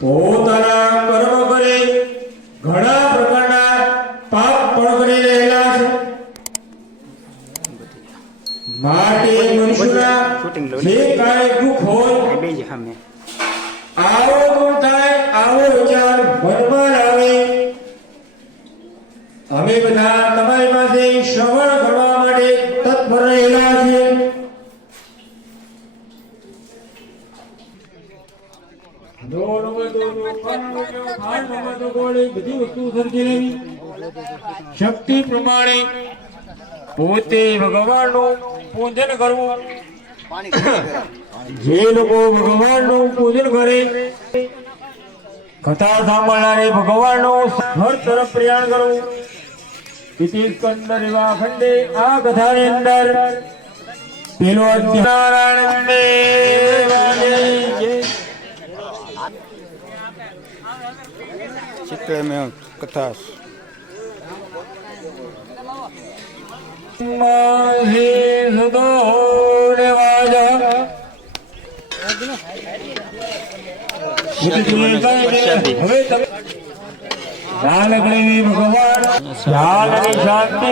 પોતાના કર્મ કરે ઘણા પ્રકારના પાપ પણ કરી રહેલા છે। માટે મનુષ્યના જે કાંઈ દુઃખ હોય આવો ગુણ થાય આવો વિચાર મનમાં આવે। અમે બધા તમારી પાસે શ્રવણ કરવા માટે તત્પર રહેલા છીએ। બધી વસ્તુ સર્જી લેવી શક્તિ પ્રમાણે પોતે ભગવાનનું પૂજન કરવું। જે લોકો ભગવાનનું પૂજન કરે કથા સાંભળનારે ભગવાનનું હર તરફ પ્રયાણ કરવું। ઇતિ સ્કંદ રેવા ખંડે આ કથાની અંદર પેલો નારાયણ चित्र में कथा भगवान शांति